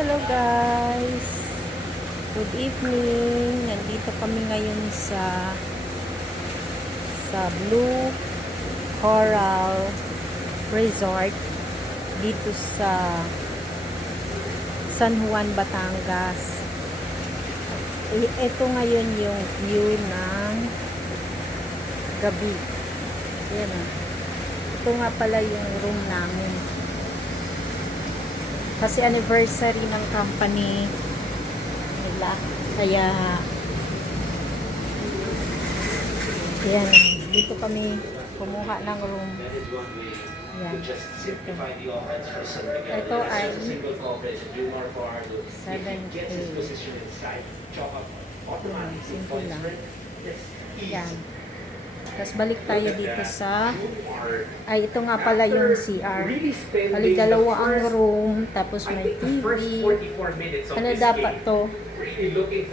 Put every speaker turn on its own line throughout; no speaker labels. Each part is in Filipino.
Hello guys! Good evening! Nandito kami ngayon sa sa Blue Coral Resort dito sa San Juan, Batangas. Ito ngayon yung view ng gabi. Yan ah. Ito nga pala yung room namin. Kasi anniversary ng company nila. Kaya yan, dito kami kumuha ng room. Yan. Dito. Ito ay 7K. Hmm, simple lang. Yan. Tapos balik tayo dito sa ay ito nga pala yung CR. Bali dalawa ang room, tapos may TV. Ano dapat to?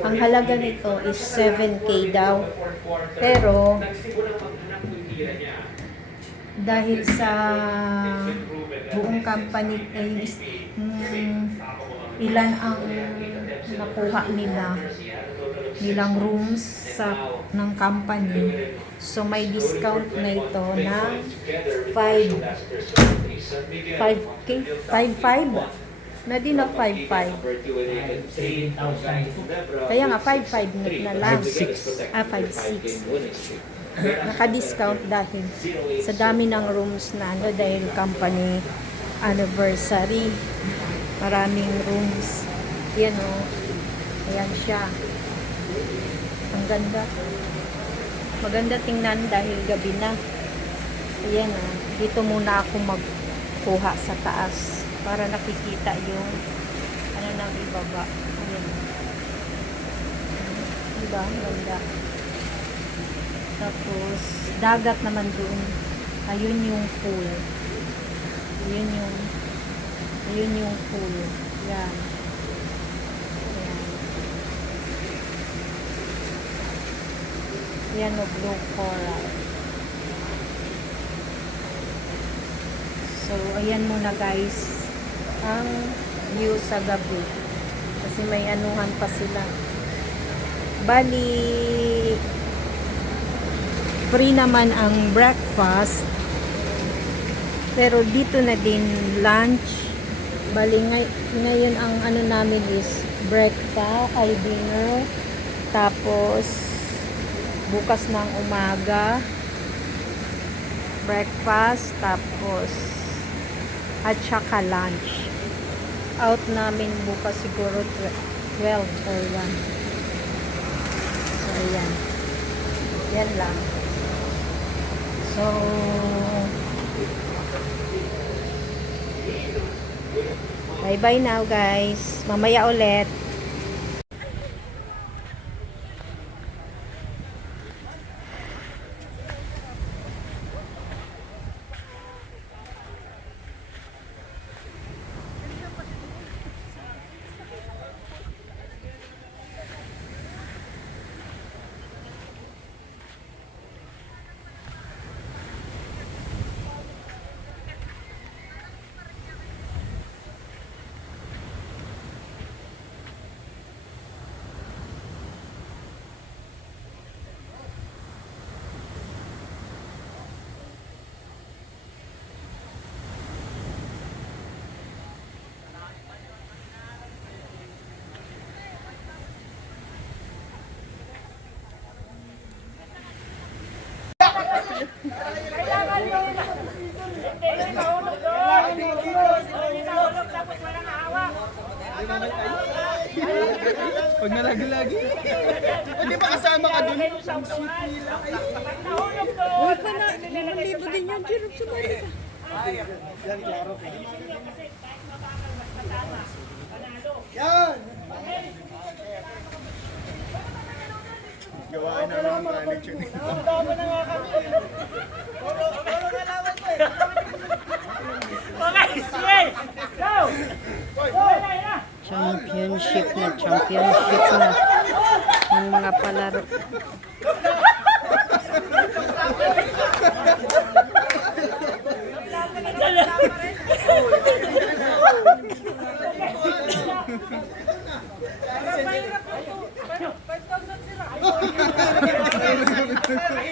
Ang halaga nito is 7K daw. Pero dahil sa buong company ay mm, ilan ang nakuha nila nilang rooms sa ng company. So may discount na ito na 5 5K 55 na din na 55 kaya nga 55 na, na lang. Ah 56 naka-discount dahil sa dami ng rooms na ano dahil company anniversary. Maraming rooms. Yan o ayan siya ang ganda maganda tingnan dahil gabi na ayan o dito muna ako magkuha sa taas para nakikita yung ano ng ibaba ayan diba ganda tapos, dagat naman doon. Ayun yung pool. Ayun yung ayun yung pool. Yan. Yan o blue coral. So, ayan muna guys. Ang view sa gabi. Kasi may anuhan pa sila. Bali, free naman ang breakfast. Pero dito na din lunch. Bali ngay- ngayon ang ano namin is breakfast ay dinner. Tapos bukas ng umaga breakfast tapos at saka lunch. Out namin bukas siguro 12 or 1. So ayan. Yan lang. So, bye-bye now guys. Mamaya ulit.
Pag nalagi-lagi. Hindi ba kasama ka dun?
Uy, pa na. Libo din yung jirap sa balik.
Gawaan namin ng manage yun.
Championship na, championship na ng mga palaro.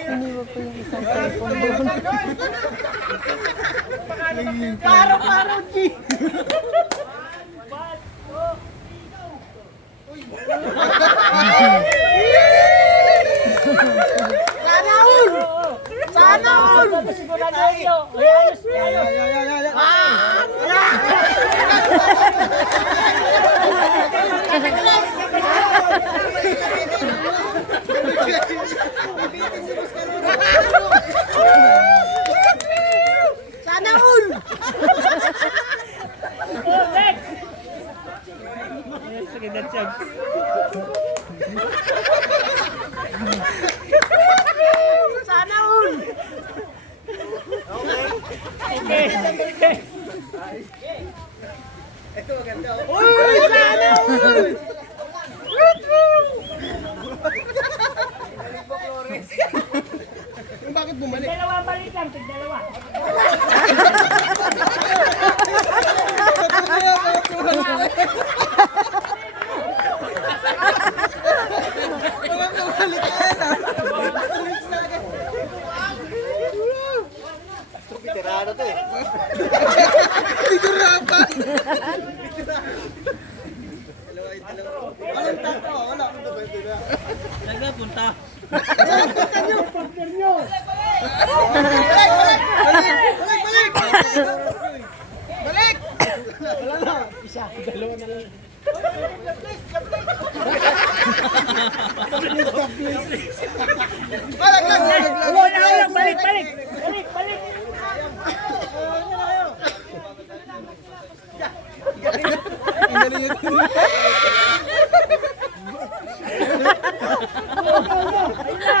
Iniwan ko yung isang cellphone doon. Paro-paro, G! ayos ko na tayo.
Ay, ayos,
ayos. Ay, ay, ah! Sana all!
Uy! Sana all! Bakit bumalik?
Dalawa balik lang, tig dalawa.
Hirapan! Walang tato, wala.
Nagpunta.
Balik! Wala na. Isa. Dalawa na lang. Balik! Balik
balik, balik. Balik, balik.
Ang galing yun.
Ayun na.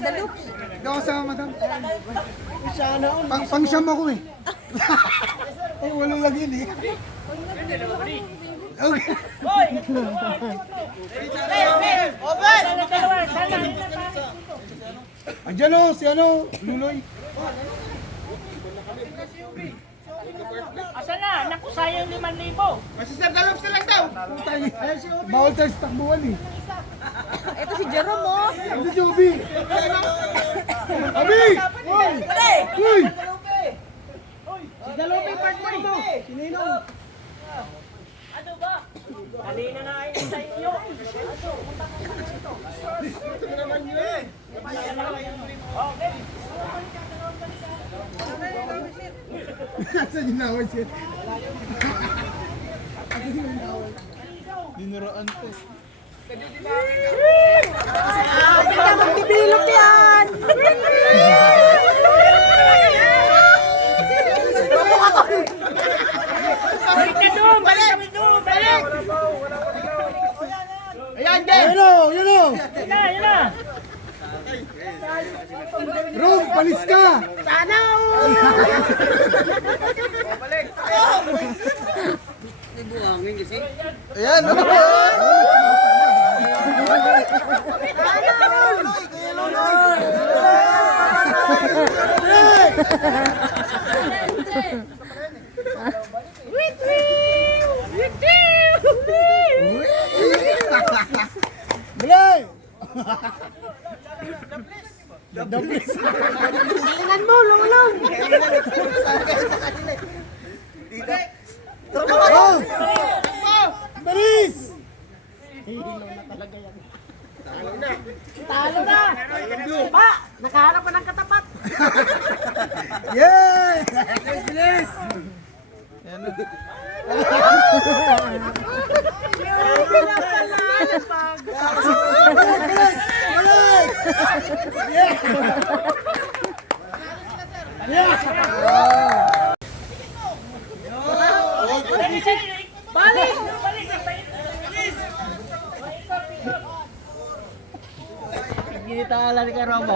the loops.
Ikaw kasama, madam. Pang, pang siyam ako eh. Ay, walang lagi eh. Okay.
Na, pare.
Andiyan o, si ano, Luloy.
Asa na? Naku, sayang 5,000.
Masisir ka lang sila daw. Bawal tayo sa takbuhan eh.
Ito si Jerome, oh.
Ano si Obi? Obi! Uy! Uy!
Si Dalope, partner mo.
Sinino?
Ano ba? Kanina na kayo sa inyo. Okay.
Nasaan yung naway siya? Dinuraan ko.
Magbibilog yan!
Balik ka doon! Balik! Balik!
Ayan, Yun o, yun o!
Yun na, yun na!
Ron, palis ka!
Sana
Ayan o! Bilay! The place.
Tingnan mo, lumulong!
Oh! Baris!
Talo na! Pa! Nakaharap pa ng katapat!
Yay! Bilis, bilis! Balik! Balik!
Balik!
Lari ka Romo.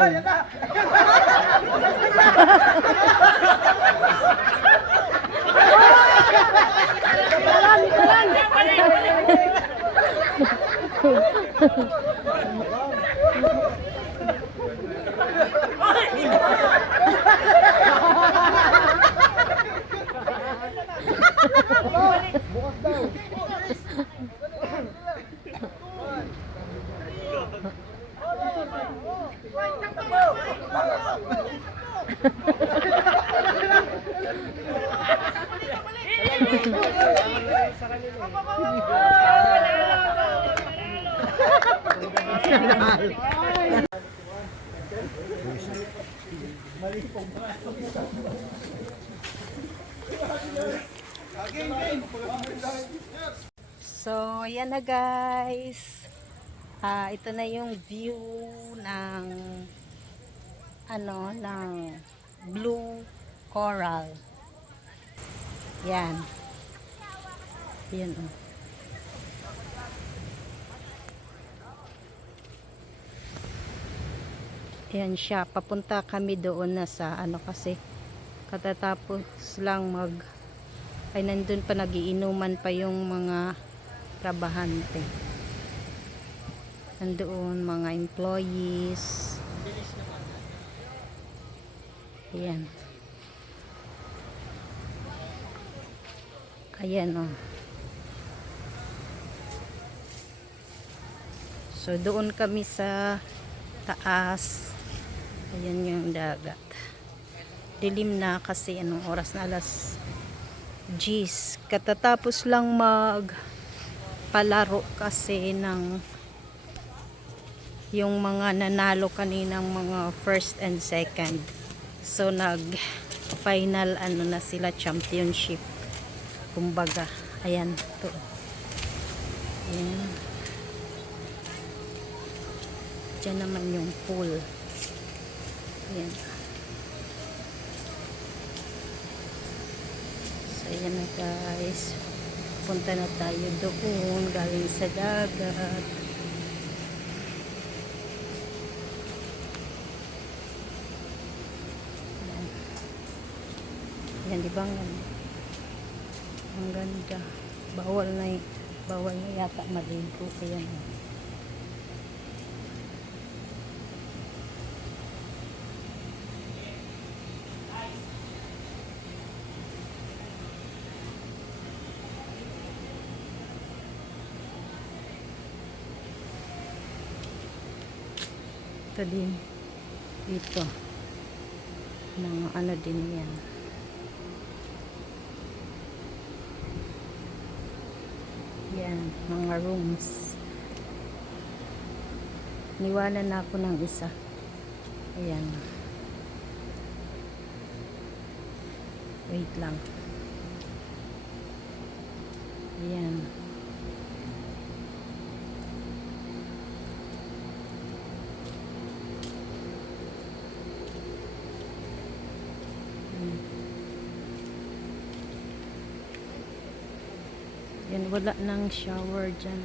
So, yan na guys. Ah, ito na yung view ng ano, ng blue coral. Yan. Yan oh. Yan siya. Papunta kami doon na sa ano kasi katatapos lang mag ay nandun pa nagiinuman pa yung mga trabahante. Nandoon mga employees. Ayan. Ayan o. Oh. So doon kami sa taas. Ayan yung dagat. Dilim na kasi anong oras na alas G's. Katatapos lang mag palaro kasi ng yung mga nanalo kaninang mga first and second. So nag final ano na sila championship. Kumbaga, ayan to. Ayan. Diyan naman yung pool. Ayan. So, ayan na guys. Punta na tayo doon. Galing sa dagat. Ayan. Ayan, di ba ang ganda? Bawal na bawal na yata maligo. Ayan. Ito din. Dito. Mga ano din yan. Yan. Mga rooms. Niwanan na ako ng isa. Ayan. Wait lang. Ayan. Yan, wala nang shower dyan.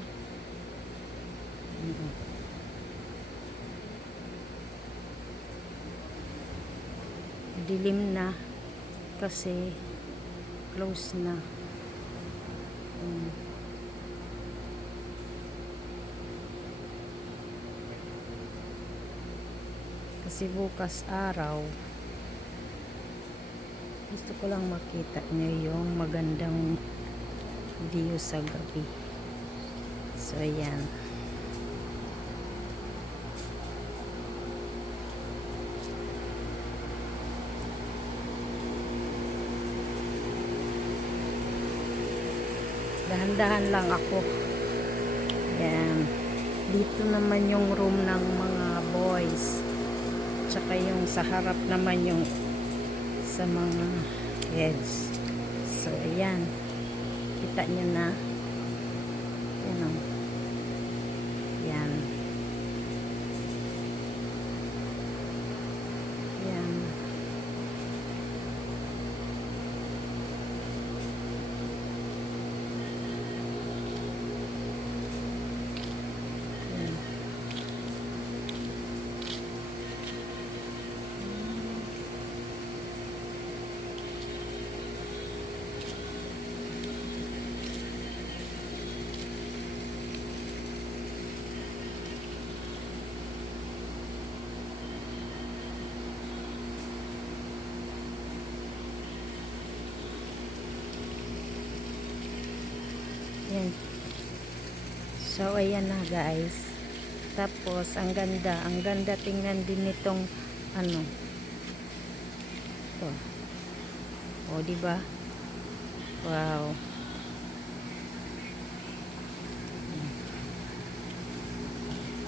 Dilim na kasi close na. Mm. Kasi bukas araw gusto ko lang makita nyo yung magandang view sa gabi. So, ayan. Dahan-dahan lang ako. Ayan. Dito naman yung room ng mga boys. Tsaka yung sa harap naman yung sa mga heads. So, ayan. Kita nyo na. Yan o. Yan. Yan. Yan. Yan. So, ayan na guys. Tapos, ang ganda. Ang ganda tingnan din nitong ano, Oh. Oh, di ba? Wow.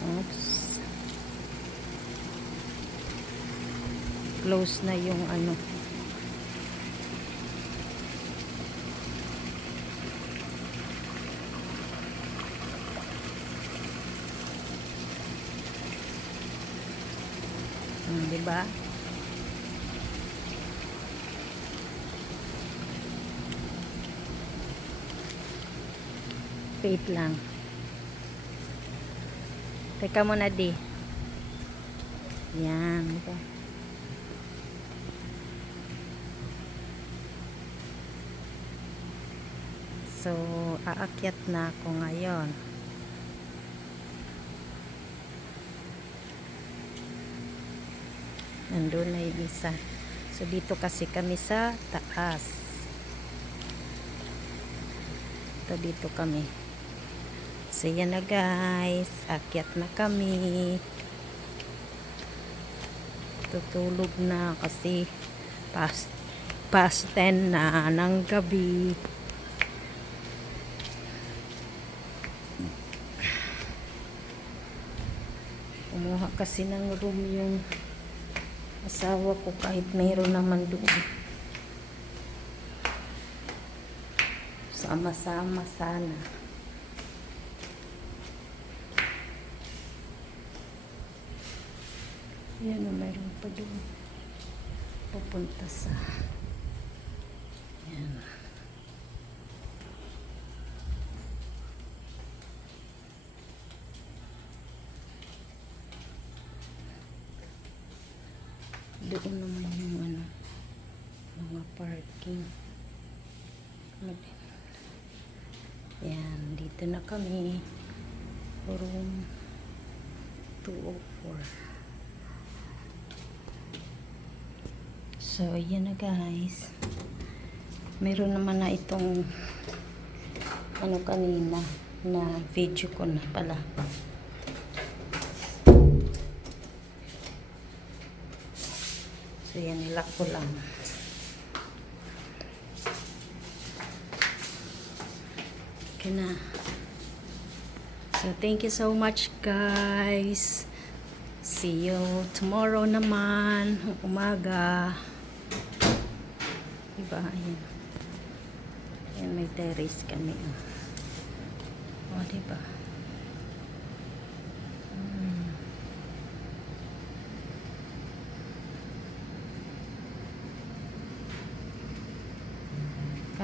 Oops. Close na yung ano. Hmm, di ba? Wait lang. Teka muna, di. Yan. Diba? So, aakyat na ako ngayon. Nandun na yung isa. So, dito kasi kami sa taas. Ito dito kami. So, yan na guys. Akyat na kami. Tutulog na kasi past, past 10 na ng gabi. Kumuha kasi ng room yung asawa ko kahit mayroon naman doon. Sama-sama sana. Yan o, mayroon pa doon. Pupunta sa... Yan. Kami. Room 204. So, yan na guys. Meron naman na itong ano kanina na video ko na pala. So, yan, nilak ko lang. Okay. So, thank you so much, guys. See you tomorrow naman, umaga. Diba? Ayan. Ayan, may terrace kami. O, diba? Hmm.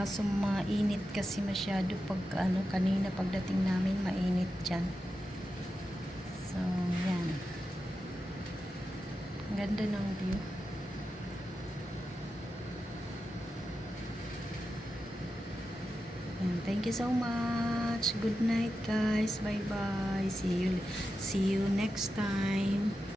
Kaso mainit kasi masyado pag ano kanina pagdating namin mainit diyan. So, yan. Ganda ng view. Yan. Thank you so much. Good night guys. Bye bye. See you see you next time.